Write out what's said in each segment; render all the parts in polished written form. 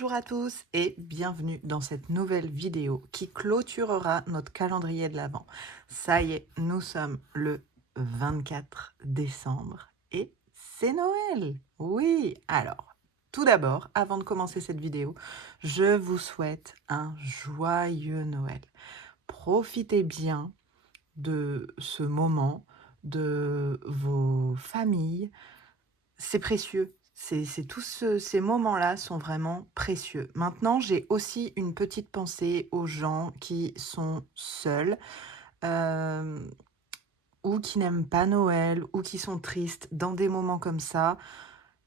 Bonjour à tous et bienvenue dans cette nouvelle vidéo qui clôturera notre calendrier de l'Avent. Ça y est, nous sommes le 24 décembre et c'est Noël. Oui, alors, tout d'abord, avant de commencer cette vidéo, je vous souhaite un joyeux Noël. Profitez bien de ce moment, de vos familles. C'est précieux. C'est tous ces moments-là sont vraiment précieux. Maintenant, j'ai aussi une petite pensée aux gens qui sont seuls, hem, ou qui n'aiment pas Noël, ou qui sont tristes dans des moments comme ça.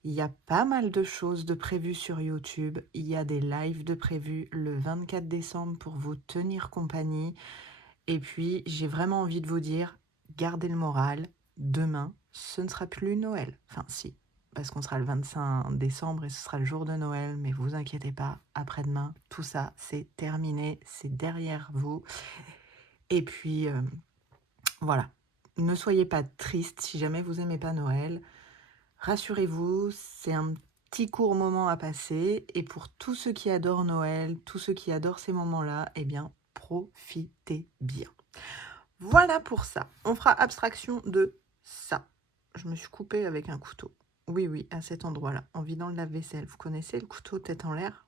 Il y a pas mal de choses de prévues sur YouTube. Il y a des lives de prévus le 24 décembre pour vous tenir compagnie et puis j'ai vraiment envie de vous dire: gardez le moral, demain, ce ne sera plus Noël. Enfin si, parce qu'on sera le 25 décembre et ce sera le jour de Noël, mais vous inquiétez pas, après-demain, tout ça, c'est terminé, c'est derrière vous. Et puis, voilà, ne soyez pas tristes si jamais vous aimez pas Noël. Rassurez-vous, c'est un petit court moment à passer et pour tous ceux qui adorent Noël, tous ceux qui adorent ces moments-là, eh bien, profitez bien. Voilà pour ça. On fera abstraction de ça. Je me suis coupée avec un couteau. Oui, oui, à cet endroit-là, en vidant le lave-vaisselle. Vous connaissez le couteau tête en l'air?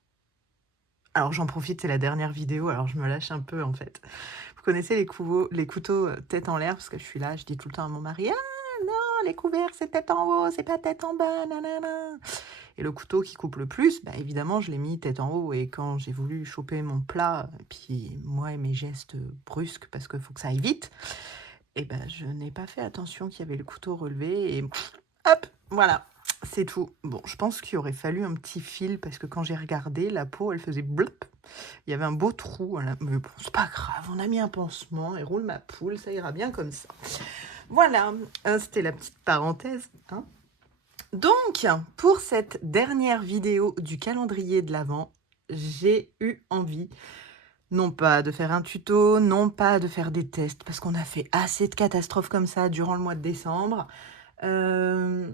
Alors j'en profite, c'est la dernière vidéo, alors je me lâche un peu en fait. Vous connaissez les couteaux tête en l'air, parce que je suis là, je dis tout le temps à mon mari: «Ah non, les couverts, c'est tête en haut, c'est pas tête en bas, nanana». Et le couteau qui coupe le plus, bah, évidemment, je l'ai mis tête en haut et quand j'ai voulu choper mon plat, et puis moi et mes gestes brusques parce qu'il faut que ça aille vite, et ben, je n'ai pas fait attention qu'il y avait le couteau relevé et hop, voilà, c'est tout. Bon, je pense qu'il aurait fallu un petit fil parce que quand j'ai regardé, la peau, elle faisait blop. Il y avait un beau trou, voilà, mais bon, c'est pas grave, on a mis un pansement et roule ma poule, ça ira bien comme ça. Voilà, c'était la petite parenthèse, hein. Donc, pour cette dernière vidéo du calendrier de l'Avent, j'ai eu envie, non pas de faire un tuto, non pas de faire des tests, parce qu'on a fait assez de catastrophes comme ça durant le mois de décembre. Euh,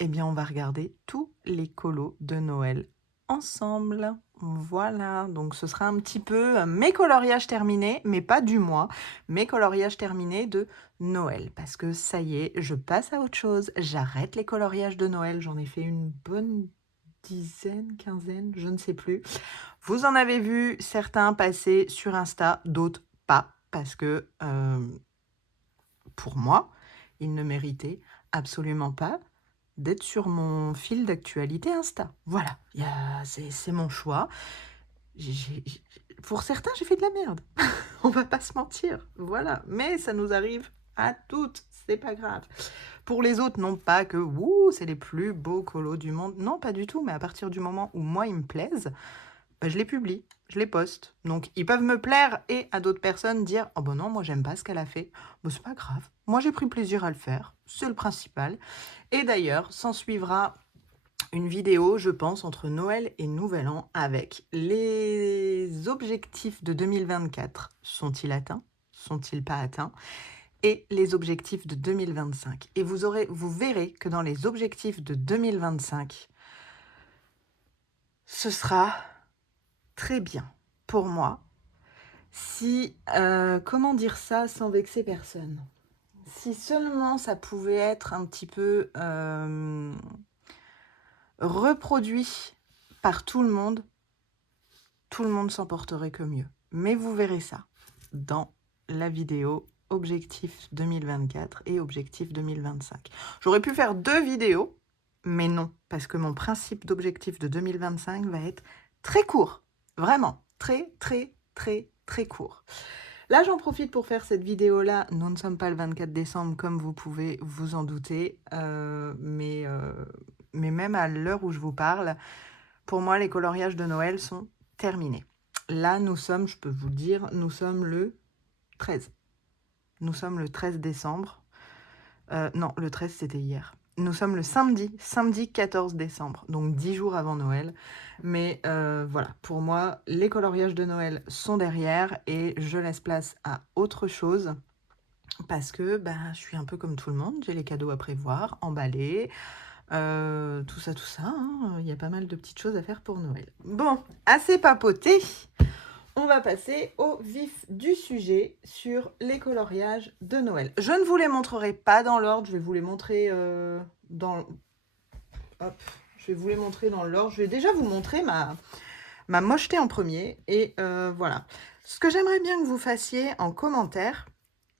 eh bien, on va regarder tous les colos de Noël ensemble. Voilà, donc ce sera un petit peu mes coloriages terminés, mais pas du mois, mes coloriages terminés de Noël. Parce que ça y est, je passe à autre chose. J'arrête les coloriages de Noël. J'en ai fait une bonne dizaine, quinzaine, je ne sais plus. Vous en avez vu certains passer sur Insta, d'autres pas, parce que pour moi, ils ne méritaient absolument pas d'être sur mon fil d'actualité Insta. Voilà, c'est mon choix. Pour certains, j'ai fait de la merde. On va pas se mentir. Voilà, mais ça nous arrive à toutes, c'est pas grave. Pour les autres, non pas que c'est les plus beaux colos du monde. Non, pas du tout, mais à partir du moment où moi, ils me plaisent, bah, je les publie, je les poste. Donc, ils peuvent me plaire et à d'autres personnes dire: «Oh ben non, moi, j'aime pas ce qu'elle a fait». Bah, c'est pas grave. Moi, j'ai pris plaisir à le faire. C'est le principal. Et d'ailleurs, s'en suivra une vidéo, je pense, entre Noël et Nouvel An avec les objectifs de 2024. Sont-ils atteints? Sont-ils pas atteints? Et les objectifs de 2025. Et vous verrez que dans les objectifs de 2025, ce sera très bien pour moi. Si, comment dire ça sans vexer personne? Si seulement ça pouvait être un petit peu reproduit par tout le monde s'en porterait que mieux. Mais vous verrez ça dans la vidéo objectif 2024 et objectif 2025. J'aurais pu faire 2 vidéos, mais non, parce que mon principe d'objectif de 2025 va être très court. Vraiment, très, très, très, très court. Là, j'en profite pour faire cette vidéo-là. Nous ne sommes pas le 24 décembre, comme vous pouvez vous en douter. Mais même à l'heure où je vous parle, pour moi, les coloriages de Noël sont terminés. Là, nous sommes, je peux vous le dire, nous sommes le 13. Nous sommes le 13 décembre. Non, le 13, c'était hier. Nous sommes le samedi 14 décembre, donc 10 jours avant Noël. Mais voilà, pour moi, les coloriages de Noël sont derrière et je laisse place à autre chose parce que je suis un peu comme tout le monde, j'ai les cadeaux à prévoir, emballés, Tout ça, hein. Il y a pas mal de petites choses à faire pour Noël. Bon, assez papoté. On va passer au vif du sujet sur les coloriages de Noël. Je ne vous les montrerai pas dans l'ordre, je vais vous les montrer dans... Hop, je vais vous les montrer dans l'ordre. Je vais déjà vous montrer ma mocheté en premier. Et voilà. Ce que j'aimerais bien que vous fassiez en commentaire,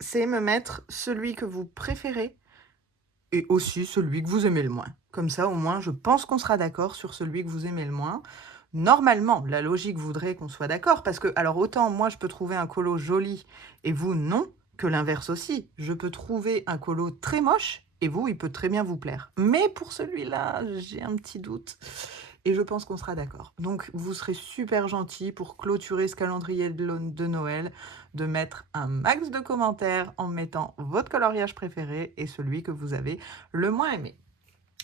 c'est me mettre celui que vous préférez et aussi celui que vous aimez le moins. Comme ça, au moins, je pense qu'on sera d'accord sur celui que vous aimez le moins. Normalement, la logique voudrait qu'on soit d'accord, parce que, alors autant moi je peux trouver un colo joli et vous non, que l'inverse aussi. Je peux trouver un colo très moche et vous, il peut très bien vous plaire. Mais pour celui-là, j'ai un petit doute et je pense qu'on sera d'accord. Donc vous serez super gentil pour clôturer ce calendrier de Noël, de mettre un max de commentaires en mettant votre coloriage préféré et celui que vous avez le moins aimé.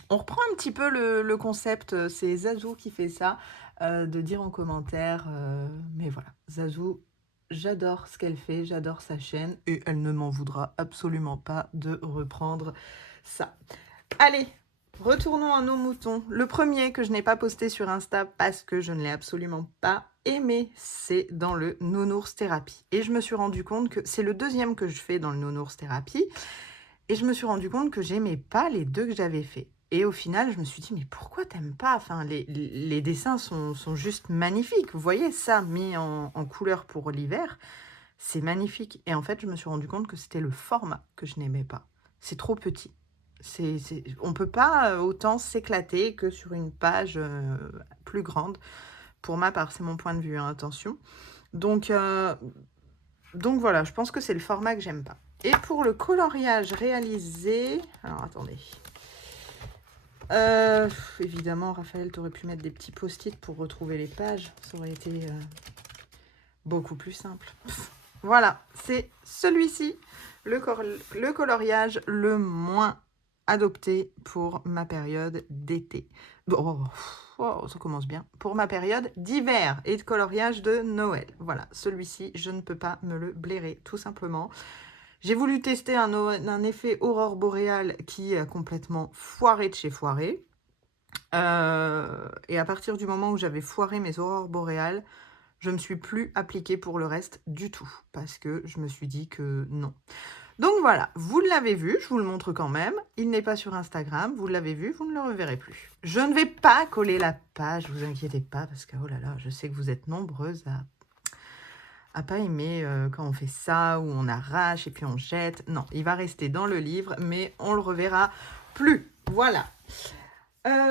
On reprend un petit peu le concept, c'est Zazou qui fait ça, de dire en commentaire, mais voilà, Zazou, j'adore ce qu'elle fait, j'adore sa chaîne, et elle ne m'en voudra absolument pas de reprendre ça. Allez, retournons à nos moutons. Le premier que je n'ai pas posté sur Insta parce que je ne l'ai absolument pas aimé, c'est dans le Nounours Thérapie. Et je me suis rendu compte que c'est le deuxième que je fais dans le Nounours Thérapie, et je me suis rendu compte que j'aimais pas les deux que j'avais fait. Et au final, je me suis dit, mais pourquoi t'aimes pas? Enfin, les dessins sont juste magnifiques. Vous voyez ça mis en couleur pour l'hiver, c'est magnifique. Et en fait, je me suis rendu compte que c'était le format que je n'aimais pas. C'est trop petit. On peut pas autant s'éclater que sur une page plus grande. Pour ma part, c'est mon point de vue, hein, attention. Donc voilà, je pense que c'est le format que j'aime pas. Et pour le coloriage réalisé... Alors, attendez. Évidemment, Raphaël, tu aurais pu mettre des petits post-it pour retrouver les pages. Ça aurait été beaucoup plus simple. Voilà, c'est celui-ci, le coloriage le moins adopté pour ma période d'été. Ça commence bien. Pour ma période d'hiver et de coloriage de Noël. Voilà, celui-ci, je ne peux pas me le blairer, tout simplement. J'ai voulu tester un effet aurore boréale qui a complètement foiré de chez foiré. Et à partir du moment où j'avais foiré mes aurores boréales, je ne me suis plus appliquée pour le reste du tout. Parce que je me suis dit que non. Donc voilà, vous l'avez vu, je vous le montre quand même. Il n'est pas sur Instagram, vous l'avez vu, vous ne le reverrez plus. Je ne vais pas coller la page, vous inquiétez pas, parce que oh là là, je sais que vous êtes nombreuses à pas aimer quand on fait ça, ou on arrache et puis on jette. Non, il va rester dans le livre, mais on le reverra plus. Voilà.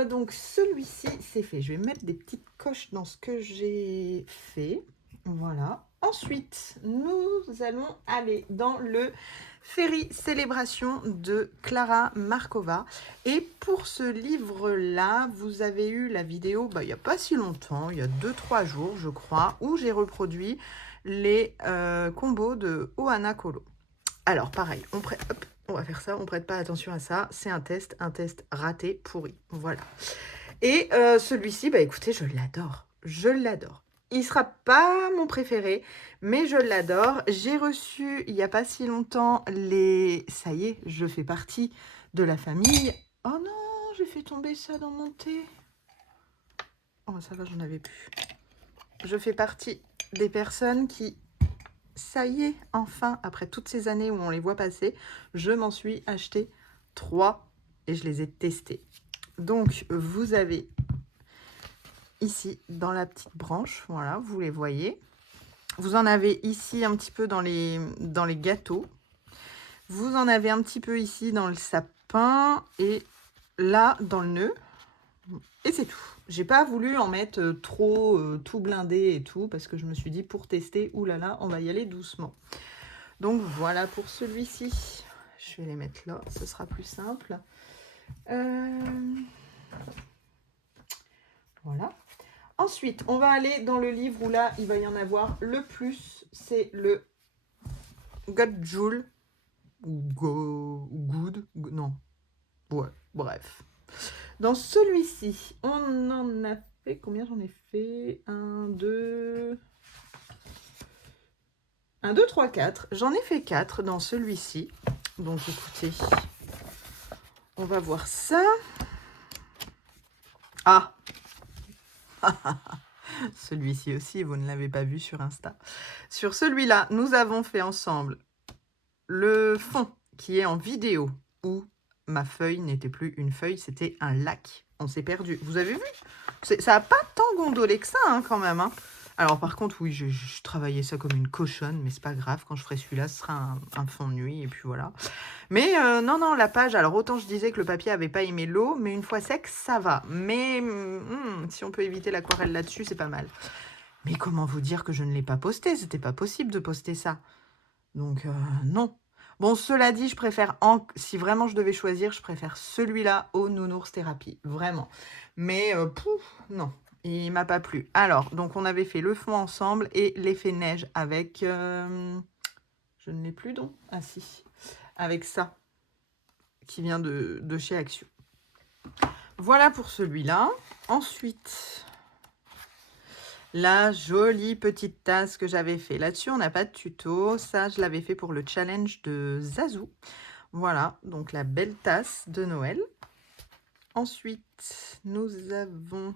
Donc celui-ci, c'est fait. Je vais mettre des petites coches dans ce que j'ai fait. Voilà. Ensuite, nous allons aller dans le Féerie Célébration de Clara Markova. Et pour ce livre-là, vous avez eu la vidéo, il n'y a pas si longtemps, il y a 2-3 jours, je crois, où j'ai reproduit les combos de Ohana Colo. Alors, pareil, on va faire ça, on prête pas attention à ça. C'est un test raté, pourri. Voilà. Et celui-ci, écoutez, je l'adore. Je l'adore. Il sera pas mon préféré, mais je l'adore. J'ai reçu, il n'y a pas si longtemps, les... Ça y est, je fais partie de la famille. Oh non, j'ai fait tomber ça dans mon thé. Oh, ça va, j'en avais plus. Je fais partie des personnes qui... Ça y est, enfin, après toutes ces années où on les voit passer, je m'en suis acheté 3 et je les ai testés. Donc, vous avez ici, dans la petite branche, voilà, vous les voyez. Vous en avez ici un petit peu dans les gâteaux. Vous en avez un petit peu ici dans le sapin et là, dans le nœud. Et c'est tout. J'ai pas voulu en mettre trop, tout blindé et tout, parce que je me suis dit, pour tester, oulala, on va y aller doucement. Donc voilà pour celui-ci. Je vais les mettre là, ce sera plus simple. Voilà. Ensuite, on va aller dans le livre où là, il va y en avoir le plus. C'est le Godjoul. Ou Good. Non. Ouais, bref. Dans celui-ci, on en a fait... Combien j'en ai fait 1, 2... 1, 2, 3, 4. J'en ai fait 4 dans celui-ci. Donc, écoutez, on va voir ça. Ah, celui-ci aussi, vous ne l'avez pas vu sur Insta. Sur celui-là, nous avons fait ensemble le fond qui est en vidéo, où ma feuille n'était plus une feuille, c'était un lac. On s'est perdu. Vous avez vu? Ça n'a pas tant gondolé que ça, hein, quand même. Hein. Alors, par contre, oui, je travaillais ça comme une cochonne, mais c'est pas grave. Quand je ferai celui-là, ce sera un fond de nuit, et puis voilà. Mais non, non, la page, alors autant je disais que le papier avait pas aimé l'eau, mais une fois sec, ça va. Mais si on peut éviter l'aquarelle là-dessus, c'est pas mal. Mais comment vous dire que je ne l'ai pas posté? C'était pas possible de poster ça. Donc, non. Bon, cela dit, je préfère, si vraiment je devais choisir, je préfère celui-là au Nounours Thérapie. Vraiment. Mais, pouf, non. Il m'a pas plu. Alors, donc on avait fait le fond ensemble et l'effet neige avec... je ne l'ai plus, donc. Ah si. Avec ça, qui vient de chez Action. Voilà pour celui-là. Ensuite, la jolie petite tasse que j'avais fait. Là-dessus, on n'a pas de tuto. Ça, je l'avais fait pour le challenge de Zazou. Voilà, donc la belle tasse de Noël. Ensuite, nous avons...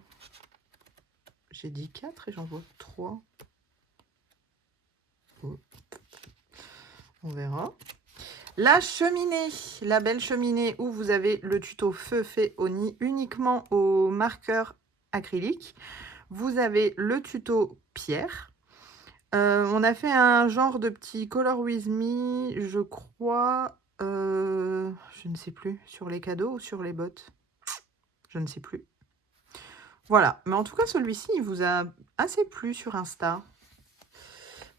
J'ai dit 4 et j'en vois 3. Oh. On verra. La cheminée, la belle cheminée où vous avez le tuto feu fait uniquement au marqueur acrylique. Vous avez le tuto pierre. On a fait un genre de petit Color With Me, je crois, je ne sais plus, sur les cadeaux ou sur les bottes. Je ne sais plus. Voilà, mais en tout cas, celui-ci, il vous a assez plu sur Insta.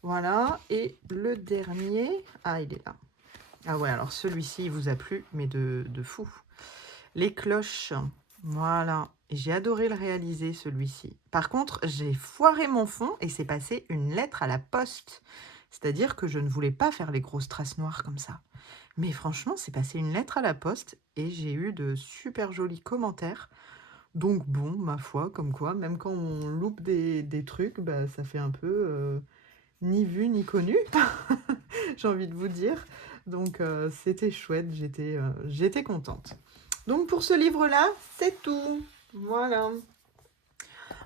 Voilà, et le dernier... Ah, il est là. Ah ouais, alors celui-ci, il vous a plu, mais de fou. Les cloches, voilà. J'ai adoré le réaliser, celui-ci. Par contre, j'ai foiré mon fond et c'est passé une lettre à la poste. C'est-à-dire que je ne voulais pas faire les grosses traces noires comme ça. Mais franchement, c'est passé une lettre à la poste et j'ai eu de super jolis commentaires. Donc bon, ma foi, comme quoi, même quand on loupe des trucs, bah, ça fait un peu ni vu ni connu, j'ai envie de vous dire. Donc c'était chouette, j'étais contente. Donc pour ce livre-là, c'est tout. Voilà.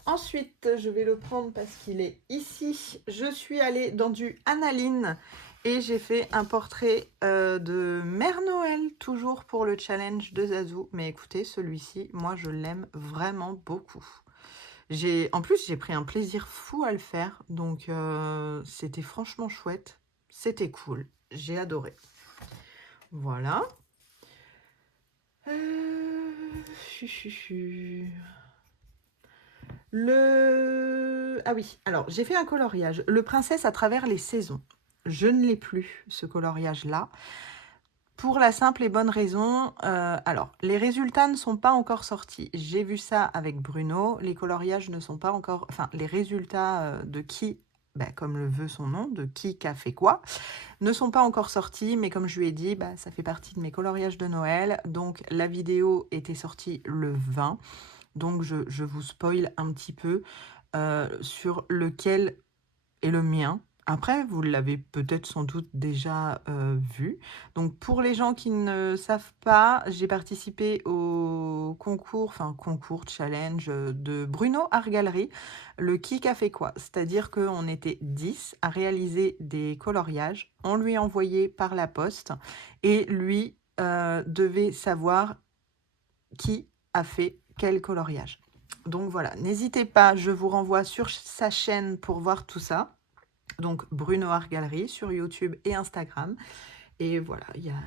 Ensuite, je vais le prendre parce qu'il est ici. Je suis allée dans du Analine et j'ai fait un portrait de Mère Noël, toujours pour le challenge de Zazou. Mais écoutez, celui-ci, moi, je l'aime vraiment beaucoup. En plus, j'ai pris un plaisir fou à le faire. Donc, c'était franchement chouette. C'était cool. J'ai adoré. Voilà. Ah oui, alors j'ai fait un coloriage. Le Princesse à travers les saisons. Je ne l'ai plus, ce coloriage-là. Pour la simple et bonne raison, alors, les résultats ne sont pas encore sortis. J'ai vu ça avec Bruno. Les coloriages ne sont pas encore... Enfin, les résultats de qui, bah, comme le veut son nom, de qui a fait quoi, ne sont pas encore sortis. Mais comme je lui ai dit, bah, ça fait partie de mes coloriages de Noël. Donc, la vidéo était sortie le 20. Donc, je vous spoil un petit peu sur lequel est le mien. Après, vous l'avez peut-être sans doute déjà vu. Donc, pour les gens qui ne savent pas, j'ai participé au concours, challenge de Bruno Argalerie, le Qui a fait quoi. C'est-à-dire qu'on était 10 à réaliser des coloriages. On lui envoyait par la poste et lui devait savoir qui a fait quel coloriage. Donc voilà, n'hésitez pas, je vous renvoie sur sa chaîne pour voir tout ça. Donc Bruno Art Gallery sur YouTube et Instagram. Et voilà, il y a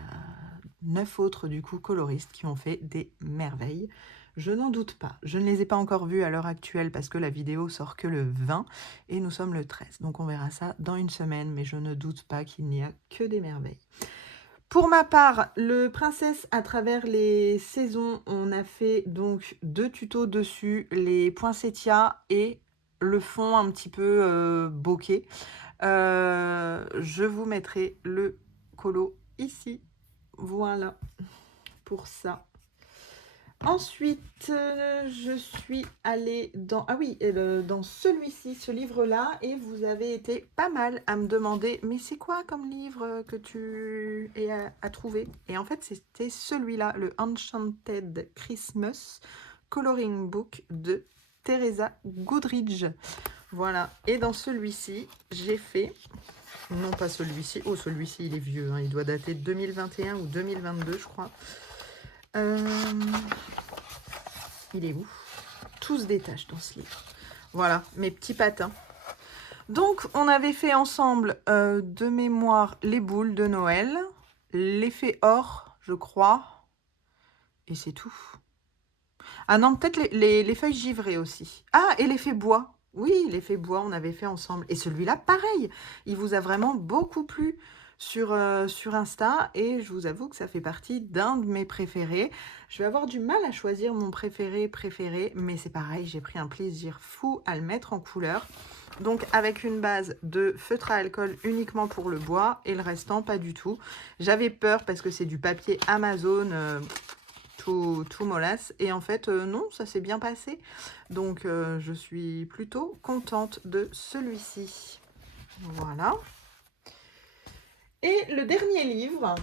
9 autres du coup coloristes qui ont fait des merveilles. Je n'en doute pas. Je ne les ai pas encore vus à l'heure actuelle parce que la vidéo sort que le 20 et nous sommes le 13. Donc on verra ça dans une semaine, mais je ne doute pas qu'il n'y a que des merveilles. Pour ma part, le Princesse à travers les saisons, on a fait donc 2 tutos dessus, les poinsettias et le fond un petit peu bokeh. Je vous mettrai le colo ici. Voilà pour ça. Ensuite, je suis allée dans... Ah oui, dans celui-ci, ce livre-là, et vous avez été pas mal à me demander, mais c'est quoi comme livre que tu es à trouver? Et en fait, c'était celui-là, le Enchanted Christmas Coloring Book de Teresa Goodridge. Voilà, et dans celui-ci, j'ai fait, non pas celui-ci, oh celui-ci il est vieux, hein, il doit dater de 2021 ou 2022 je crois. Il est où? Tout se détache dans ce livre. Voilà, mes petits patins. Donc, on avait fait ensemble de mémoire les boules de Noël, l'effet or, je crois, et c'est tout. Ah non, peut-être les feuilles givrées aussi. Ah, et l'effet bois. Oui, l'effet bois, on avait fait ensemble. Et celui-là, pareil, il vous a vraiment beaucoup plu sur Insta. Et je vous avoue que ça fait partie d'un de mes préférés. Je vais avoir du mal à choisir mon préféré, mais c'est pareil, j'ai pris un plaisir fou à le mettre en couleur. Donc avec une base de feutre à alcool uniquement pour le bois et le restant pas du tout. J'avais peur parce que c'est du papier Amazon tout mollasse et en fait non, ça s'est bien passé. Donc je suis plutôt contente de celui-ci. Voilà. Et le dernier livre,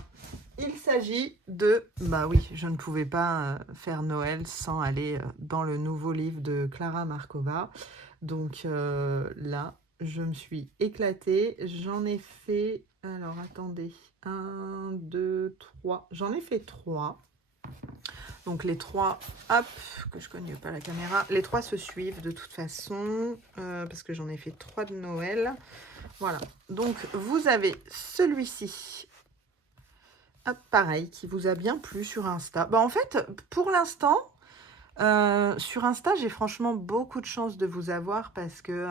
il s'agit de... Bah oui, je ne pouvais pas faire Noël sans aller dans le nouveau livre de Clara Markova. Donc là, je me suis éclatée. J'en ai fait... Alors, attendez. 1, 2, 3. J'en ai fait 3. Donc les 3, hop, que je ne connais pas la caméra. Les 3 se suivent de toute façon, parce que j'en ai fait 3 de Noël. Voilà. Donc, vous avez celui-ci. Hop, pareil, qui vous a bien plu sur Insta. Bah, en fait, pour l'instant... sur Insta, j'ai franchement beaucoup de chance de vous avoir parce que,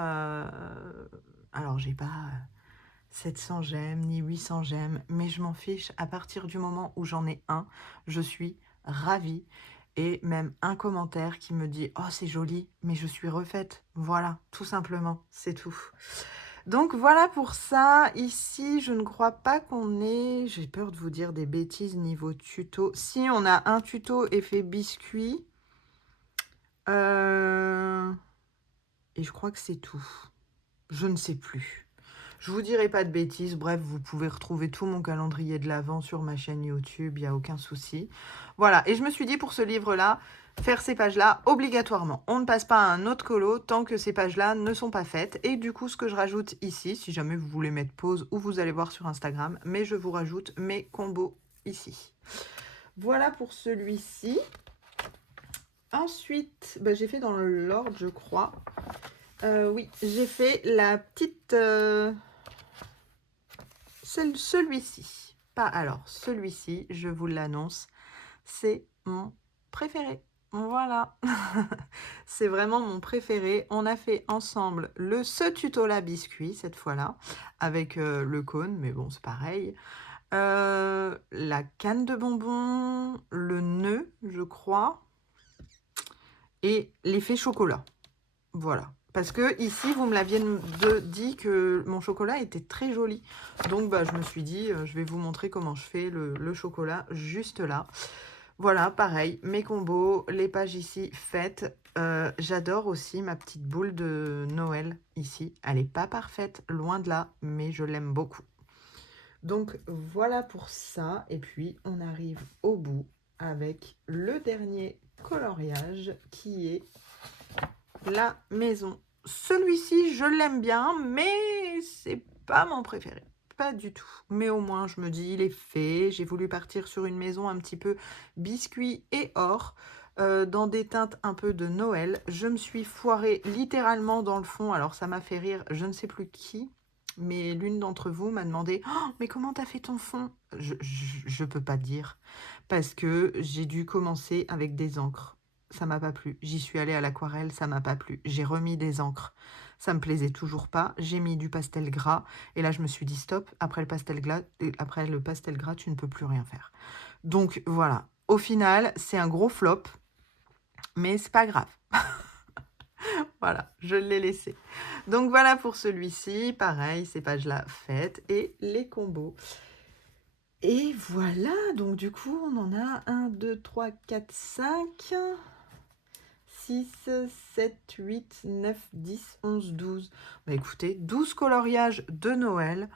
alors j'ai pas 700 j'aime ni 800 j'aime, mais je m'en fiche. À partir du moment où j'en ai un, je suis ravie. Et même un commentaire qui me dit « Oh, c'est joli, mais je suis refaite. » Voilà, tout simplement, c'est tout. Donc voilà pour ça. Ici, je ne crois pas qu'on ait... J'ai peur de vous dire des bêtises niveau tuto. Si, on a un tuto effet biscuit. Et je crois que c'est tout. Je ne sais plus. Je vous dirai pas de bêtises. Bref, vous pouvez retrouver tout mon calendrier de l'Avent sur ma chaîne YouTube. Il n'y a aucun souci. Voilà. Et je me suis dit pour ce livre-là, faire ces pages-là obligatoirement. On ne passe pas à un autre colo tant que ces pages-là ne sont pas faites. Et du coup, ce que je rajoute ici, si jamais vous voulez mettre pause ou vous allez voir sur Instagram, mais je vous rajoute mes combos ici. Voilà pour celui-ci. Ensuite, bah, j'ai fait dans l'ordre, je crois. Oui, j'ai fait la petite... celui-ci. Pas alors, celui-ci, je vous l'annonce, c'est mon préféré. Voilà. C'est vraiment mon préféré. On a fait ensemble ce tuto-là biscuit, cette fois-là, avec le cône, mais bon, c'est pareil. La canne de bonbons, le nœud, je crois. Et l'effet chocolat. Voilà. Parce que ici, vous me l'aviez dit que mon chocolat était très joli. Donc, bah, je me suis dit, je vais vous montrer comment je fais le chocolat juste là. Voilà, pareil, mes combos, les pages ici faites. J'adore aussi ma petite boule de Noël ici. Elle n'est pas parfaite, loin de là, mais je l'aime beaucoup. Donc, voilà pour ça. Et puis, on arrive au bout avec le dernier coloriage qui est la maison. Celui-ci, je l'aime bien, mais c'est pas mon préféré. Pas du tout. Mais au moins, je me dis, il est fait. J'ai voulu partir sur une maison un petit peu biscuit et or, dans des teintes un peu de Noël. Je me suis foirée littéralement dans le fond. Alors, ça m'a fait rire, je ne sais plus qui, mais l'une d'entre vous m'a demandé oh, « Mais comment t'as fait ton fond ?» Je peux pas dire, parce que j'ai dû commencer avec des encres. Ça m'a pas plu. J'y suis allée à l'aquarelle, ça m'a pas plu. J'ai remis des encres. Ça me plaisait toujours pas. J'ai mis du pastel gras. Et là, je me suis dit stop. Après le pastel gras, tu ne peux plus rien faire. Donc voilà. Au final, c'est un gros flop. Mais c'est pas grave. Voilà, je l'ai laissé. Donc voilà pour celui-ci. Pareil, ces pages-là faites. Et les combos. Et voilà. Donc du coup, on en a 1, 2, 3, 4, 5... 6, 7, 8, 9, 10, 11, 12. Bah écoutez, 12 coloriages de Noël.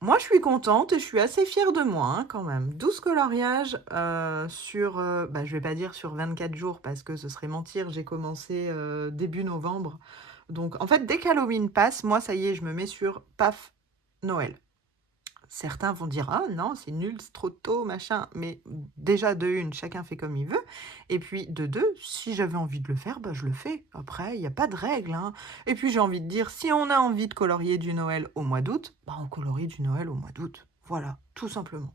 moi, je suis contente et je suis assez fière de moi, hein, quand même. 12 coloriages sur, bah, je vais pas dire sur 24 jours parce que ce serait mentir. J'ai commencé début novembre. Donc, en fait, dès qu'Halloween passe, moi, ça y est, je me mets sur paf, Noël. Certains vont dire: «Ah non, c'est nul, c'est trop tôt, machin», mais déjà de une, chacun fait comme il veut et puis de 2, si j'avais envie de le faire, bah, je le fais. Après, il y a pas de règle, hein, et puis j'ai envie de dire, si on a envie de colorier du Noël au mois d'août, bah, on colorie du Noël au mois d'août. Voilà, tout simplement.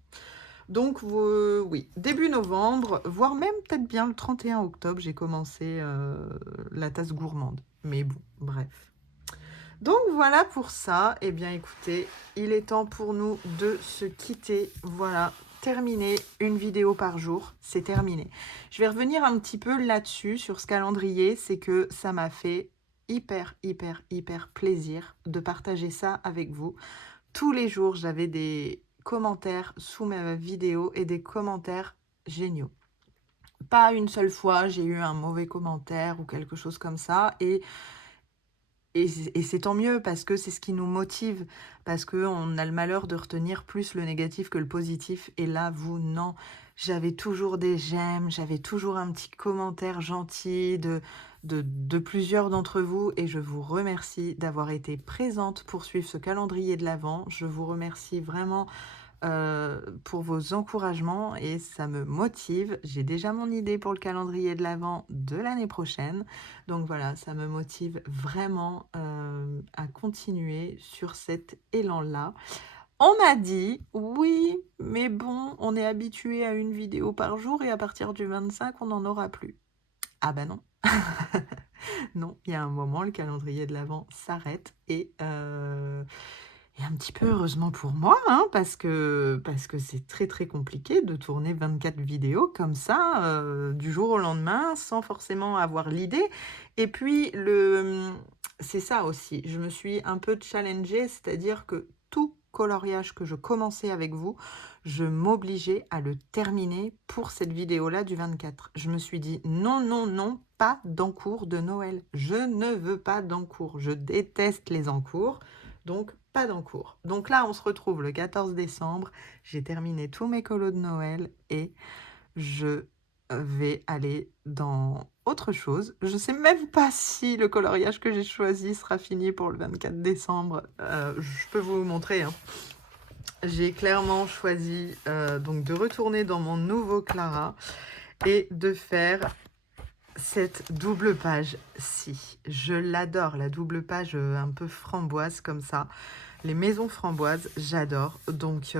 Donc oui, début novembre, voire même peut-être bien le 31 octobre, j'ai commencé, la tasse gourmande. Mais bon, bref. Donc voilà pour ça. Eh bien écoutez, il est temps pour nous de se quitter. Voilà, terminé. Une vidéo par jour, c'est terminé. Je vais revenir un petit peu là-dessus, sur ce calendrier. C'est que ça m'a fait hyper, hyper, hyper plaisir de partager ça avec vous. Tous les jours, j'avais des commentaires sous ma vidéo et des commentaires géniaux. Pas une seule fois, j'ai eu un mauvais commentaire ou quelque chose comme ça. Et c'est tant mieux parce que c'est ce qui nous motive, parce qu'on a le malheur de retenir plus le négatif que le positif. Et là, vous, non. J'avais toujours des j'aime, j'avais toujours un petit commentaire gentil de plusieurs d'entre vous. Et je vous remercie d'avoir été présente pour suivre ce calendrier de l'Avent. Je vous remercie vraiment pour vos encouragements et ça me motive. J'ai déjà mon idée pour le calendrier de l'Avent de l'année prochaine. Donc voilà, ça me motive vraiment à continuer sur cet élan-là. On m'a dit, oui, mais bon, on est habitué à une vidéo par jour et à partir du 25, on n'en aura plus. Ah bah non. Non, il y a un moment, le calendrier de l'Avent s'arrête et un petit peu heureusement pour moi, hein, parce que c'est très, très compliqué de tourner 24 vidéos comme ça, du jour au lendemain, sans forcément avoir l'idée. Et puis c'est ça aussi, je me suis un peu challengée, c'est-à-dire que tout coloriage que je commençais avec vous, je m'obligeais à le terminer pour cette vidéo-là du 24. Je me suis dit: «Non, non, non, pas d'encours de Noël. Je ne veux pas d'encours. Je déteste les encours, donc pas d'encours». Donc là, on se retrouve le 14 décembre. J'ai terminé tous mes colos de Noël et je vais aller dans autre chose. Je sais même pas si le coloriage que j'ai choisi sera fini pour le 24 décembre. Je peux vous montrer, hein. J'ai clairement choisi donc de retourner dans mon nouveau Clara et de faire cette double page-ci. Je l'adore, la double page un peu framboise comme ça. Les maisons framboises, j'adore. Donc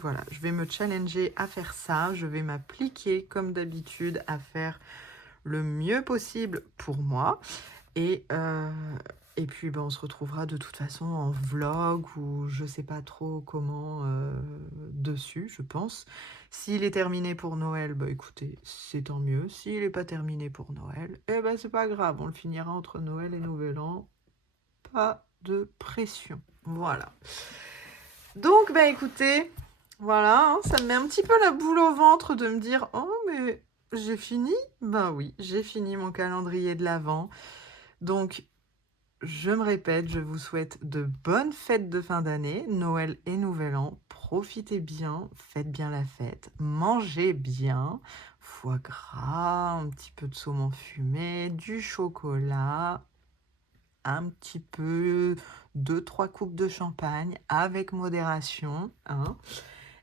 voilà, je vais me challenger à faire ça. Je vais m'appliquer comme d'habitude à faire le mieux possible pour moi. Et puis, ben, on se retrouvera de toute façon en vlog ou je sais pas trop comment dessus, je pense. S'il est terminé pour Noël, bah écoutez, c'est tant mieux. S'il n'est pas terminé pour Noël, eh ben c'est pas grave, on le finira entre Noël et Nouvel An. Pas de pression. Voilà. Donc, bah écoutez, voilà, hein, ça me met un petit peu la boule au ventre de me dire: oh, mais j'ai fini? Ben oui, j'ai fini mon calendrier de l'Avent. Donc, je me répète, je vous souhaite de bonnes fêtes de fin d'année, Noël et Nouvel An. Profitez bien, faites bien la fête, mangez bien, foie gras, un petit peu de saumon fumé, du chocolat, un petit peu, 2-3 coupes de champagne avec modération, hein.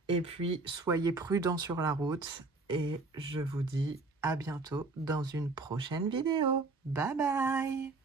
Et puis, soyez prudents sur la route et je vous dis à bientôt dans une prochaine vidéo. Bye bye!